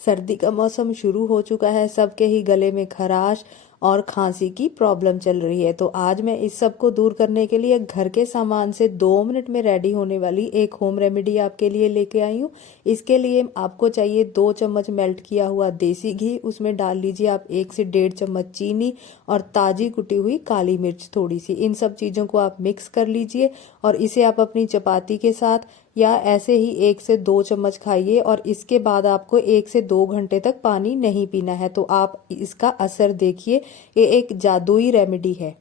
सर्दी का मौसम शुरू हो चुका है, सबके ही गले में खराश और खांसी की प्रॉब्लम चल रही है। तो आज मैं इस सब को दूर करने के लिए घर के सामान से 2 मिनट में रेडी होने वाली एक होम रेमेडी आपके लिए लेके आई हूँ। इसके लिए आपको चाहिए 2 चम्मच मेल्ट किया हुआ देसी घी, उसमें डाल लीजिए आप 1 से 1.5 चम्मच चीनी और ताजी कुटी हुई काली मिर्च थोड़ी सी। इन सब चीज़ों को आप मिक्स कर लीजिए और इसे आप अपनी चपाती के साथ या ऐसे ही 1 से 2 चम्मच खाइए। और इसके बाद आपको 1 से 2 घंटे तक पानी नहीं पीना है। तो आप इसका असर देखिए, ये एक जादुई रेमेडी है।